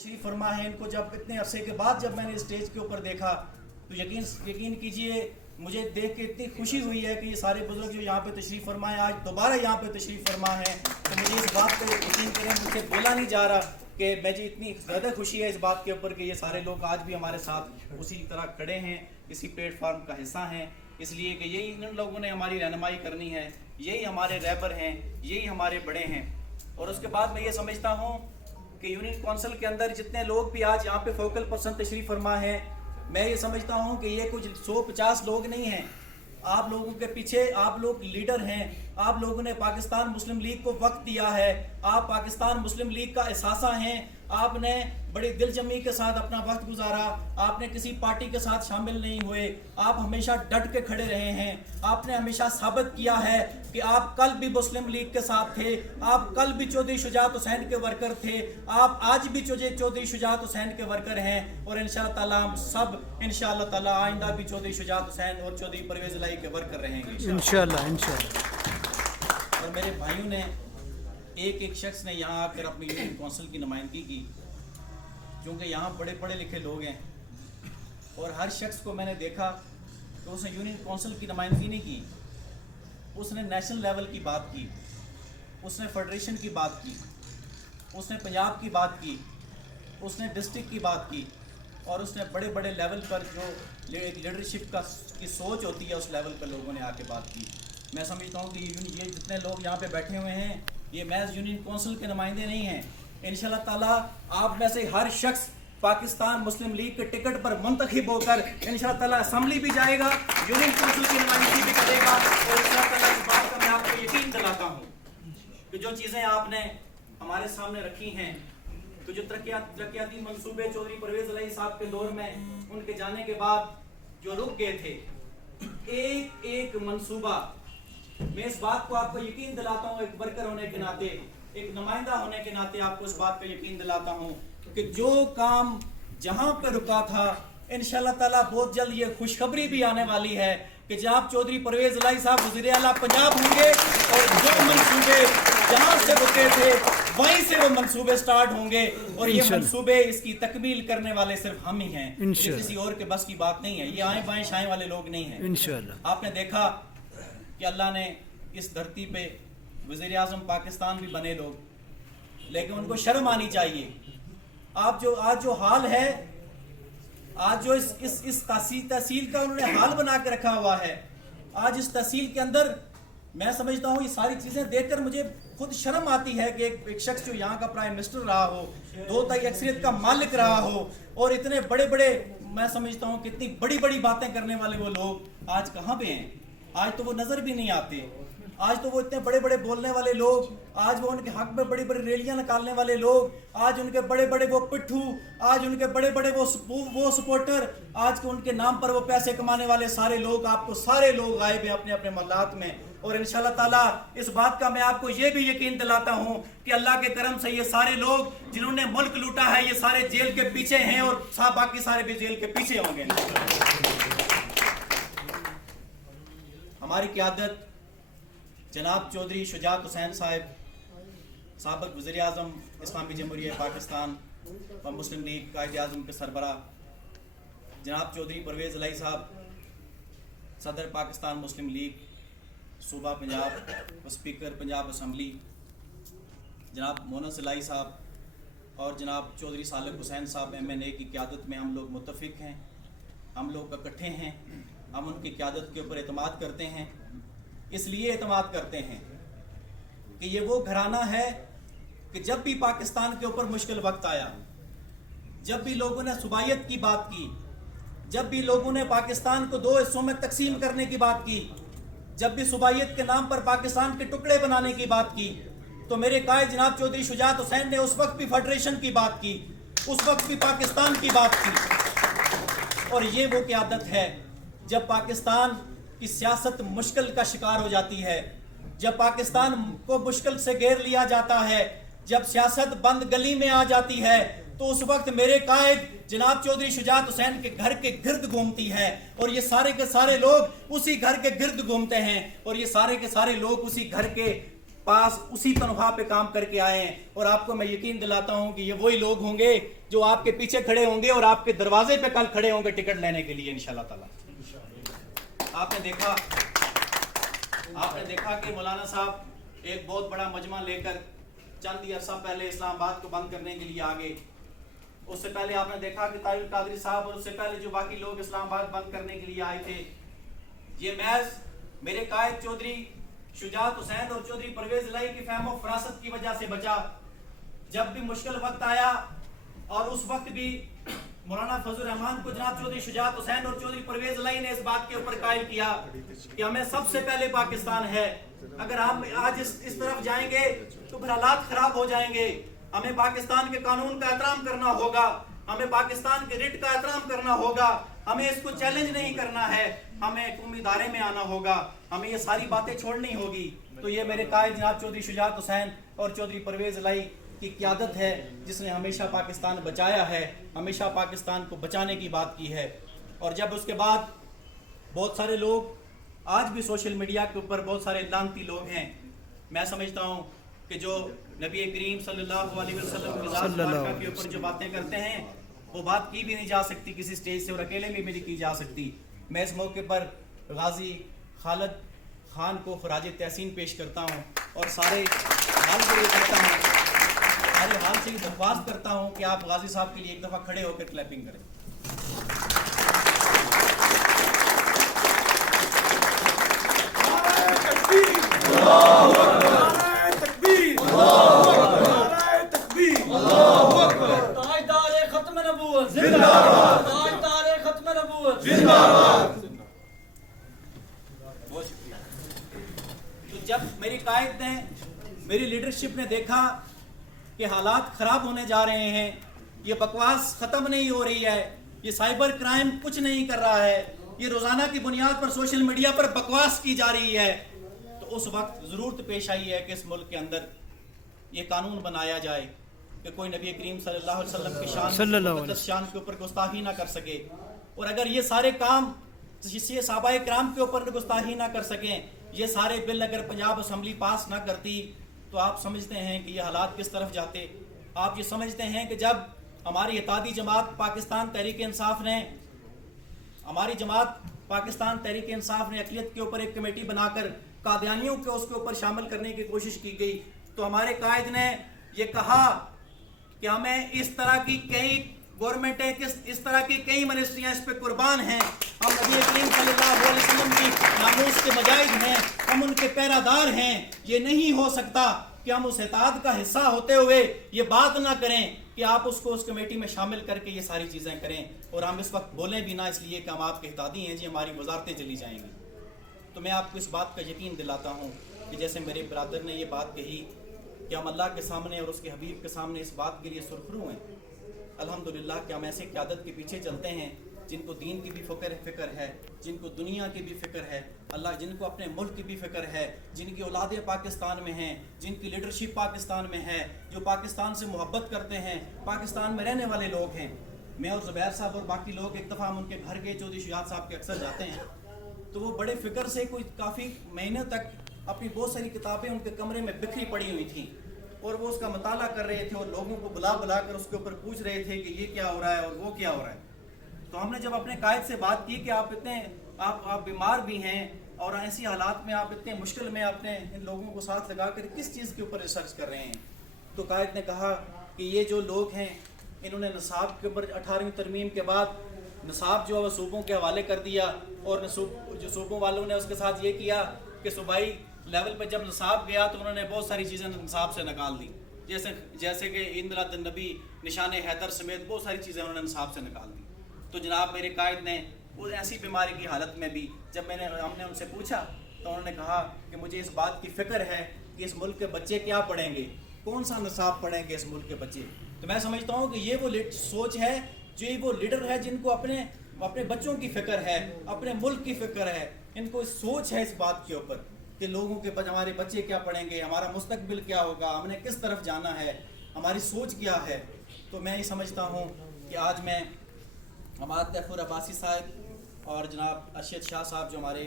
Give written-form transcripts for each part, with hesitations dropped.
तशरीफ फरमा है। इनको जब इतने अरसे के बाद जब मैंने स्टेज के ऊपर देखा तो यकीन कीजिए मुझे देख के इतनी खुशी हुई है कि ये सारे बुजुर्ग जो यहाँ पे तशरीफ़ फरमा है आज दोबारा यहाँ पे तशरीफ़ फरमा है। तो मुझे इस बात पे यकीन करें, मुझे बोला नहीं जा रहा कि मुझे इतनी ज़्यादा खुशी है इस बात के ऊपर कि ये सारे लोग आज भी हमारे साथ उसी तरह खड़े हैं, इसी प्लेटफार्म का हिस्सा हैं, इसलिए कि यही इन लोगों ने हमारी रहनुमाई करनी है, यही हमारे रहबर हैं, यही हमारे बड़े हैं। और उसके बाद मैं ये समझता हूँ कि यूनियन कौंसिल के अंदर जितने लोग भी आज यहाँ पे फोकल पर्सन तशरीफ़ फरमा है, मैं ये समझता हूँ कि ये कुछ 150 लोग नहीं हैं। आप लोगों के पीछे आप लोग लीडर हैं, आप लोगों ने पाकिस्तान मुस्लिम लीग को वक्त दिया है, आप पाकिस्तान मुस्लिम लीग का एहसासा हैं, आपने बड़ी दिलजमी के साथ अपना वक्त गुजारा, आपने किसी पार्टी के साथ शामिल नहीं हुए, आप हमेशा डट के खड़े रहे हैं, आपने हमेशा साबित किया है कि आप कल भी मुस्लिम लीग के साथ थे, आप कल भी चौधरी शुजात हुसैन के वर्कर थे, आप आज भी चौधरी शुजात हुसैन के वर्कर हैं और इंशाअल्लाह ताला हम सब इंशाअल्लाह ताला आइंदा भी चौधरी शुजात हुसैन और चौधरी परवेज़ इलाही के वर्कर रहेंगे इंशाअल्लाह। और मेरे भाइयों ने एक शख्स ने यहाँ आकर अपनी यूनियन कौंसिल की नुमाइंदगी की, क्योंकि यहाँ बड़े पढ़े लिखे लोग हैं और हर शख्स को मैंने देखा तो उसने यूनियन कौंसिल की नुमाइंदगी नहीं की, उसने नेशनल लेवल की बात की, उसने फेडरेशन की बात की, उसने पंजाब की बात की, उसने डिस्ट्रिक्ट की बात की और उसने बड़े बड़े लेवल पर जो एक लीडरशिप की सोच होती है उस लेवल पर लोगों ने आके बात की। मैं समझता हूँ कि ये जितने लोग यहाँ पे बैठे हुए हैं ये महज यूनियन कौंसिल के नुमाइंदे नहीं हैं। इंशाअल्लाह ताला आप में से हर शख्स पाकिस्तान मुस्लिम लीग के टिकट पर मुंतखब होकर इंशाअल्लाह ताला असेंबली भी जाएगा, यूनियन कौंसिल की नुमाइंदगी भी करेगा और इंशाअल्लाह ताला इस बात का मैं आपको यकीन दिलाता हूँ कि जो चीज़ें आपने हमारे सामने रखी हैं, तो जो तरक्याती मंसूबे चौधरी परवेज़ इलाही साहब के दौर में उनके जाने के बाद जो रुक गए थे, एक एक मंसूबा, मैं इस बात को आपको यकीन दिलाता हूँ, एक वर्कर होने के नाते, एक नुमाइंदा होने के नाते आपको इस बात का यकीन दिलाता हूँ कि जो काम जहाँ पे रुका था इंशाअल्लाह ताला बहुत जल्द ये खुशखबरी भी आने वाली है कि जनाब चौधरी परवेज़ इलाही साहब वज़ीर आला पंजाब होंगे और जो मंसूबे जहाँ से रुके थे वहीं से वो मंसूबे स्टार्ट होंगे और ये मंसूबे इसकी तकमील करने वाले सिर्फ हम ही हैं, ये किसी और के बस की बात नहीं है, ये आए बाएं शाएं वाले लोग नहीं हैं इंशाअल्लाह। आपने देखा कि अल्लाह ने इस धरती पे वज़ीर आज़म पाकिस्तान भी बने लोग, लेकिन उनको शर्म आनी चाहिए। आप जो आज जो हाल है, आज जो इस तहसील का उन्होंने हाल बना के रखा हुआ है, आज इस तहसील के अंदर मैं समझता हूँ ये सारी चीज़ें देखकर मुझे खुद शर्म आती है कि एक शख्स जो यहाँ का प्राइम मिनिस्टर रहा हो, 2 तिहाई अक्सरियत का मालिक रहा हो और इतने बड़े बड़े, मैं समझता हूँ कितनी बड़ी बड़ी बातें करने वाले वो लोग आज कहाँ पे हैं? आज तो वो नज़र भी नहीं आते, आज तो वो इतने बड़े बड़े बोलने वाले लोग, आज वो उनके हक में बड़ी बड़ी रैलियां निकालने वाले लोग, आज उनके बड़े बड़े वो पिट्ठू, आज उनके बड़े बड़े वो सपोर्टर, आज के उनके नाम पर वो पैसे कमाने वाले सारे लोग, आपको सारे लोग आए हुए अपने अपने महल्लात में। और इंशाअल्लाह ताला इस बात का मैं आपको ये भी यकीन दिलाता हूँ कि अल्लाह के करम से ये सारे लोग जिन्होंने मुल्क लूटा है ये सारे जेल के पीछे हैं और बाकी सारे भी जेल के पीछे होंगे। हमारी क़यादत जनाब चौधरी शुजात हुसैन साहब, साबिक़ वज़ीर आज़म इस्लामी जमहूरियत पाकिस्तान व मुस्लिम लीग कायद आज़म के सरबराह, जनाब चौधरी परवेज़ इलाही साहब सदर पाकिस्तान मुस्लिम लीग सूबा पंजाब व स्पीकर पंजाब असम्बली, जनाब मोनस इलाही साहब और जनाब चौधरी सालिक हुसैन साहब MNA की क़यादत में हम लोग मुत्तफ़िक़ हैं, हम लोग इकट्ठे हैं, हम उनकी क़यादत के ऊपर एतमाद करते हैं। इसलिए एतमाद करते हैं कि ये वो घराना है कि जब भी पाकिस्तान के ऊपर मुश्किल वक्त आया, जब भी लोगों ने सूबाइयत की बात की, जब भी लोगों ने पाकिस्तान को 2 हिस्सों में तकसीम करने की बात की, जब भी सूबाइयत के नाम पर पाकिस्तान के टुकड़े बनाने की बात की, तो मेरे कायद जनाब चौधरी शुजात हुसैन ने उस वक्त भी फेडरेशन की बात की, उस वक्त भी पाकिस्तान की बात की। और ये वो क़यादत है जब पाकिस्तान की सियासत मुश्किल का शिकार हो जाती है, जब पाकिस्तान को मुश्किल से घेर लिया जाता है, जब सियासत बंद गली में आ जाती है, तो उस वक्त मेरे कायद जनाब चौधरी शुजात हुसैन के घर के गिर्द घूमती है और ये सारे के सारे लोग उसी घर के गिर्द घूमते हैं और ये सारे के सारे लोग उसी घर के पास उसी तनख्वाह पे काम करके आए हैं। और आपको मैं यकीन दिलाता हूं कि ये वही लोग होंगे जो आपके पीछे खड़े होंगे और आपके दरवाजे पे कल खड़े होंगे टिकट लेने के लिए इंशाल्लाह ताला। आपने देखा कि मौलाना साहब एक बहुत बड़ा मजमा लेकर चंद ही अरसा पहले इस्लामाबाद को बंद करने के लिए आ गए। उससे पहले आपने देखा कि तारिक कादरी साहब और उससे पहले जो बाकी लोग इस्लामाबाद बंद करने के लिए आए थे, ये महज मेरे कायद चौधरी शुजात हुसैन और चौधरी परवेज इलाही की फहम फरासत की वजह से बचा। जब भी मुश्किल वक्त आया और उस वक्त भी मौलाना फजल रहमान को जनाब चौधरी शुजात हुसैन और चौधरी परवेज इलाही ने इस बात के ऊपर कायल किया कि हमें सबसे पहले पाकिस्तान है। अगर हम आज इस तरफ जाएंगे तो फिर हालात खराब हो जाएंगे। हमें पाकिस्तान के कानून का एहतराम करना होगा, हमें पाकिस्तान के रिट का एहतराम करना होगा, हमें इसको चैलेंज नहीं करना है, हमें कौमी इदारे में आना होगा, हमें ये सारी बातें छोड़नी होगी। तो ये मेरे कायद जनाब चौधरी शुजात हुसैन और चौधरी परवेज इलाही की क़यादत है जिसने हमेशा पाकिस्तान बचाया है, हमेशा पाकिस्तान को बचाने की बात की है। और जब उसके बाद बहुत सारे लोग आज भी सोशल मीडिया के ऊपर बहुत सारे लानती लोग हैं, मैं समझता हूँ कि जो नबी करीम सल्लल्लाहु अलैहि वसल्लम की ज़ात मुबारका के ऊपर जो बातें करते हैं वो बात की भी नहीं जा सकती किसी स्टेज से और अकेले में भी नहीं की जा सकती। मैं इस मौके पर गाजी खालिद खान को खराज तहसीन पेश करता हूँ और सारे हाल से ये करता हूँ, सारे हाल से दरख्वास्त करता हूँ कि आप गाजी साहब के लिए एक दफ़ा खड़े होकर क्लैपिंग करें। जब मेरी कायद ने, मेरी लीडरशिप ने देखा कि हालात खराब होने जा रहे हैं, ये बकवास खत्म नहीं हो रही है, ये साइबर क्राइम कुछ नहीं कर रहा है, ये रोजाना की बुनियाद पर सोशल मीडिया पर बकवास की जा रही है, तो उस वक्त जरूरत पेश आई है कि इस मुल्क के अंदर ये कानून बनाया जाए कि कोई नबी करीम सल्लल्लाहु अलैहि वसल्लम की शान के ऊपर गुस्ताखी ना कर सके। और अगर ये सारे काम जिससे सहाबाए किराम के ऊपर गुस्ताखी ना कर सकें, ये सारे बिल अगर पंजाब असम्बली पास ना करती, तो आप समझते हैं कि ये हालात किस तरफ जाते। आप ये समझते हैं कि जब हमारी इत्तेहादी जमात पाकिस्तान तहरीक इंसाफ ने, हमारी जमात पाकिस्तान तहरीक इंसाफ ने अक़लियत के ऊपर एक कमेटी बनाकर कादियानियों को उसके ऊपर शामिल करने की कोशिश की गई, तो हमारे कायद ने ये कहा कि हमें इस तरह की कई गवर्नमेंटें, इस तरह की कई मिनिस्ट्रियां इस पे कुर्बान हैं, हम नबी करीम सल्लल्लाहु अलैहि वसल्लम की नामूस के मजाहिद हैं, हम उनके पैरादार हैं। ये नहीं हो सकता कि हम उस इत्तेहाद का हिस्सा होते हुए ये बात ना करें कि आप उसको उस कमेटी में शामिल करके ये सारी चीज़ें करें और हम इस वक्त बोलें भी ना, इसलिए कि हम आपके इत्तेहादी हैं जी, हमारी वजारतें चली जाएंगी। तो मैं आपको इस बात का यकीन दिलाता हूँ कि जैसे मेरे ब्रदर ने ये बात कही कि हम अल्लाह के सामने और उसके हबीब के सामने इस बात के लिए सुरखरू हैं। अल्हम्दुलिल्लाह कि हम ऐसे क़यादत के पीछे चलते हैं जिनको दीन की भी फ़िक्र है, जिनको दुनिया की भी फ़िक्र है, अल्लाह जिनको अपने मुल्क की भी फ़िक्र है, जिनकी औलादें पाकिस्तान में हैं, जिनकी लीडरशिप पाकिस्तान में है, जो पाकिस्तान से मोहब्बत करते हैं, पाकिस्तान में रहने वाले लोग हैं। मैं और ज़ुबैर साहब और बाकी लोग एक दफ़ा हम उनके घर गए, चौधरी शुजात साहब के अक्सर जाते हैं, तो वो बड़े फ़िक्र से कोई काफ़ी महीने तक अपनी बहुत सारी किताबें उनके कमरे में बिखरी पड़ी हुई थी और वो उसका मुताला कर रहे थे और लोगों को बुला कर उसके ऊपर पूछ रहे थे कि ये क्या हो रहा है और वो क्या हो रहा है। तो हमने जब अपने कायद से बात की कि आप इतने आप बीमार भी हैं और ऐसी हालात में आप इतने मुश्किल में अपने इन लोगों को साथ लगा कर किस चीज़ के ऊपर रिसर्च कर रहे हैं, तो कायद ने कहा कि ये जो लोग हैं इन्होंने नसाब के ऊपर 18वीं तरमीम के बाद नसाब जो है वो सूबों के हवाले कर दिया और जो सूबों वालों ने उसके साथ ये किया कि सूबाई लेवल पर जब नसाब गया तो उन्होंने बहुत सारी चीज़ें नसाब से निकाल दी, जैसे कि ईद मिलाद नबी, निशान हैदर समेत बहुत सारी चीज़ें उन्होंने नसाब से निकाल दी। तो जनाब मेरे कायद ने उस ऐसी बीमारी की हालत में भी जब हमने उनसे पूछा तो उन्होंने कहा कि मुझे इस बात की फ़िक्र है कि इस मुल्क के बच्चे क्या पढ़ेंगे, कौन सा नसाब पढ़ेंगे इस मुल्क के बच्चे। तो मैं समझता हूँ कि ये वो सोच है, जो वो लीडर है जिनको अपने बच्चों की फ़िक्र है, अपने मुल्क की फ़िक्र है, इनको सोच है इस बात के ऊपर कि लोगों के हमारे बच्चे क्या पढ़ेंगे, हमारा मुस्तकबिल क्या होगा, हमने किस तरफ जाना है, हमारी सोच क्या है। तो मैं ये समझता हूँ कि आज मैं हमारा तैफुर अब्बासी साहब और जनाब अरशद शाह साहब जो हमारे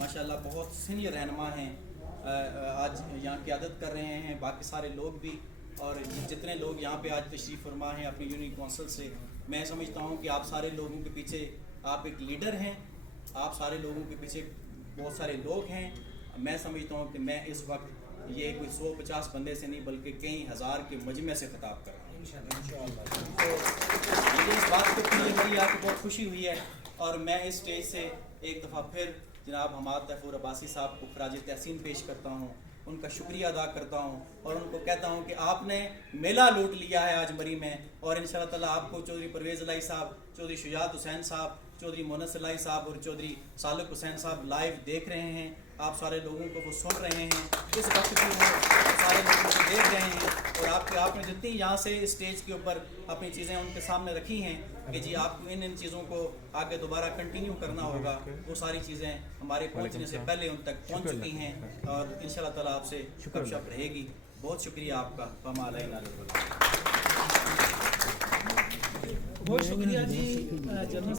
माशाल्लाह बहुत सीनियर रहनुमा हैं, आज यहाँ क़यादत कर रहे हैं, बाकी सारे लोग भी اور جتنے لوگ یہاں پہ آج تشریف فرما ہیں اپنی یونین کونسل سے، میں سمجھتا ہوں کہ آپ سارے لوگوں کے پیچھے آپ ایک لیڈر ہیں، آپ سارے لوگوں کے پیچھے بہت سارے لوگ ہیں. میں سمجھتا ہوں کہ میں اس وقت یہ کوئی 150 بندے سے نہیں بلکہ کئی ہزار کے مجمع سے خطاب کر رہا ہوں. تو مجھے اس بات کو میری آپ کو بہت خوشی ہوئی ہے، اور میں اس اسٹیج سے ایک دفعہ پھر جناب حماد طیفور عباسی صاحب کو خراج تحسین پیش کرتا ہوں، ان کا شکریہ ادا کرتا ہوں، اور ان کو کہتا ہوں کہ آپ نے میلہ لوٹ لیا ہے آج مری میں، اور انشاءاللہ تعالیٰ آپ کو چودھری پرویز الہی صاحب، چودھری شجاعت حسین صاحب، چودھری مونس الہی صاحب اور چودھری سالک حسین صاحب لائیو دیکھ رہے ہیں. آپ سارے لوگوں کو وہ سن رہے ہیں، اس وقت بھی وہ سارے لوگوں کو دیکھ رہے ہیں، اور آپ نے جتنی یہاں سے اسٹیج کے اوپر اپنی چیزیں ان کے سامنے رکھی ہیں کہ جی آپ کو ان چیزوں کو آگے دوبارہ کنٹینیو کرنا ہوگا، وہ ساری چیزیں ہمارے پہنچنے سے پہلے ان تک پہنچ چکی ہیں، اور انشاءاللہ تعالیٰ آپ سے گپ شپ رہے گی. بہت شکریہ آپ کا. وما علینا الا البلاغ. بہت شکریہ جی جنرل